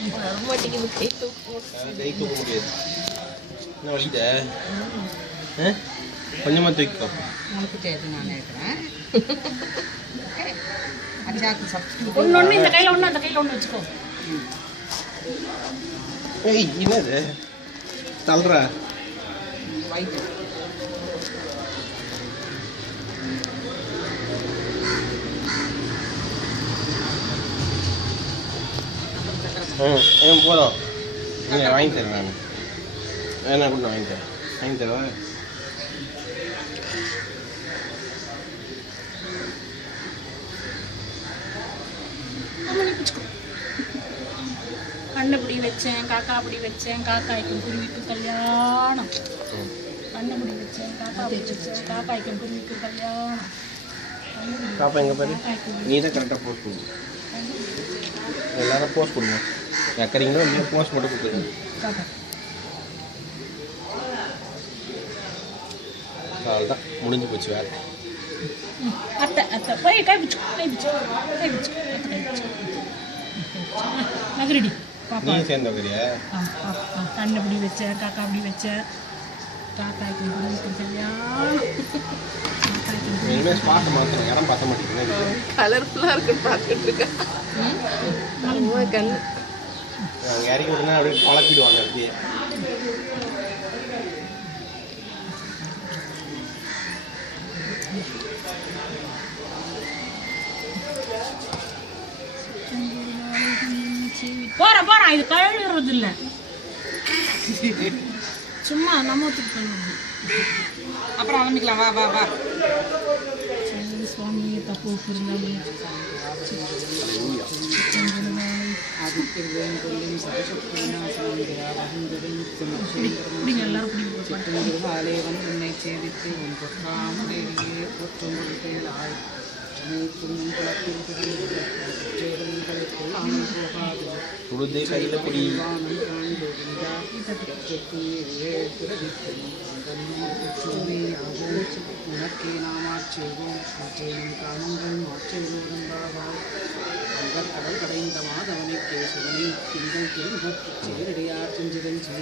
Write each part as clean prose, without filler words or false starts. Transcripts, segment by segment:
கை தூக்க முடியாது. என்ன வலிக்குதா? கொஞ்சமாக தூக்கிக்கோ. நான் இருக்கிறேன். அச்சாக்கு ஒன்று இந்த கையில் ஒன்று அந்த கையில் ஒன்று வச்சுக்கோ. ஏய் என்னது தள்ளுறா? வயிற்று போதும். நீங்கள் வாங்கி தரேன். நான் என்ன கூட வாங்கி தரேன். வாங்கி தரவா? கண்ணப்படி வச்சேன், காக்கா அப்படி வச்சேன், காக்காய்க்கும் குருவிக்கும் கல்யாணம். கண்ணப்படி வச்சேன், காக்கா அப்படி வச்சேன், காக்காய்க்கும் குருவிக்கும் கல்யாணம். பாப்பா எங்கே பாரு. நீ தான் கரெக்டாக போஸ்ட் கொடுங்க. எல்லாரும் போஸ்ட் கொடுங்க. வைக்கிறீங்களோ இல்லையோ போஸ்ட் மட்டும் கொடுத்துருங்க. அவ்வளோதான் முடிஞ்சு போச்சு வேலை. அத்தை அத்தை போய் கை பிடிச்சு கை பிடிச்சு கை பிடிச்சு கை பிடிச்சு நகரடி பாப்பா. நீ சேர்ந்து வைக்கிறியா? கண்ணப்படி வச்சேன், காக்கா அப்படி வச்சேன், காக்காய்க்கும் குருவிக்கும் கல்யாணம். இனிமேல் ஸ்பாட் மாற்றணும். இடம் பார்த்த மாட்டேங்குது. கலர்ஃபுல்லாக இருக்குன்னு பார்த்துட்டு இருக்கேன். கண் அவங்க இறக்கி விட்டுனா அப்படியே பழக்கிடுவாங்க. அப்படியே போறேன் இது கழுவுறது இல்லை, சும்மா நம்ம கழுவுறது. அப்புறம் ஆரம்பிக்கலாம். வா வா வா. சுவாமி தப்பு இருந்தாலும் எல்லாரும் உன்னை சேவித்து உன் பொற்றாமரையே போற்றும் பொருட்களாய் சுடுதே கையில் பிடி. உனக்கே நாம் ஆட்சேவோம் மாற்றேனும் காமங்கள் மாற்றேவோருந்தாவாய் அங்கர் கடல் கடைந்த மாதவனை கேசுவனை திங்கள் கேமுகற்கு சேரடியார் செஞ்சிதஞ்சி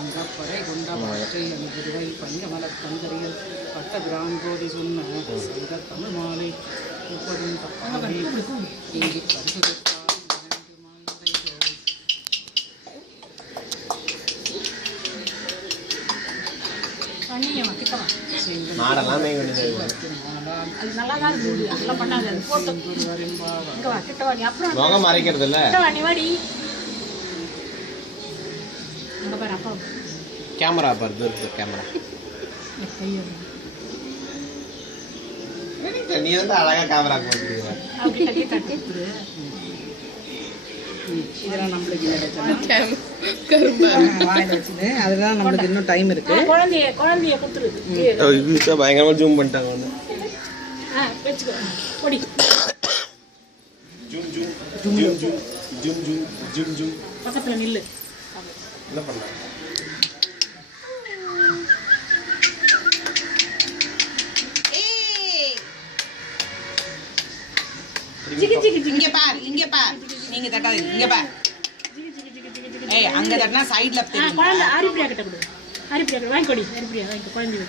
அங்கப்படை கொண்ட மாற்றை அங்குருவை பஞ்சமலத் தந்தரியல் பட்ட பிராங்கோதி சொன்ன சங்க தமிழ் மாலை முப்பதும் தப்பாவே இங்கு பரிசு மாடெல்லாம் மேய்க்க வேண்டியது. அது நல்லா தான் இருக்குது. அதெல்லாம் பண்ணாது. அது போட்டு இங்கே வா, கிட்ட வாடி. அப்புறம் முகம் மறைக்கிறது இல்லை. கிட்ட வாடி வாடி. அங்கே பாரு அப்பா கேமரா பாரு. தூரத்து கேமரா. நீ வந்து அழகாக கேமரா போட்டுருக்க. அப்படி கட்டி கட்டி இதெல்லாம் நம்மளுக்கு வாயில் வச்சுது. அதெல்லாம் நம்மளுக்கு இன்னும் டைம் இருக்கு. குழந்தைய கொடுத்துரு. பயங்கரமாக ஜூம் பண்ணிட்டாங்க வந்து. வச்சுக்கோ பொடி. Zoom zoom zoom zoom zoom zoom zoom zoom. பக்கத்தில் நில்லு. என்ன பண்ணலாம்? இங்க பார் இங்க பார். நீங்க தட்டாதீங்க. இங்க பார். ஏய் அங்க தட்டனா சைடுல தெரியும். குழந்தை ஹரிப்ரியா கிட்ட கொடு. ஹரிப்ரியா வாங்கி கொடி. ஹரிப்ரியா வாங்கி குழந்தை.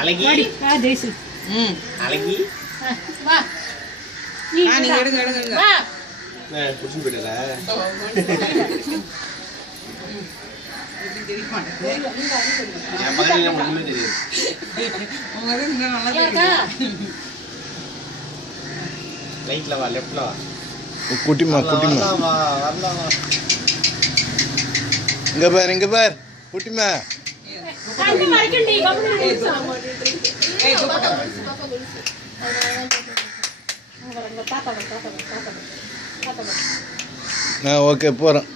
அழகி வாடி. ஜெய்சு. அழகி வா. நீங்க எடுங்க எடுங்க. வா. புடிச்சு போயிடல. தெரிய மாட்டேங்குது. என் பக்கத்துல ஒண்ணுமே தெரியாது. உங்க இது நல்லா தெரியும். ரைட்ல வா, லெஃப்ட்ல வா. குட்டிமா குட்டிமா வா வரலாம் வா. இங்க பார் குட்டிமா. கண்ணு மறைக்கண்டி கம்முனு இரு. ஏய் சூப்பர். தாத்தா நான் ஓகே போகிறேன்.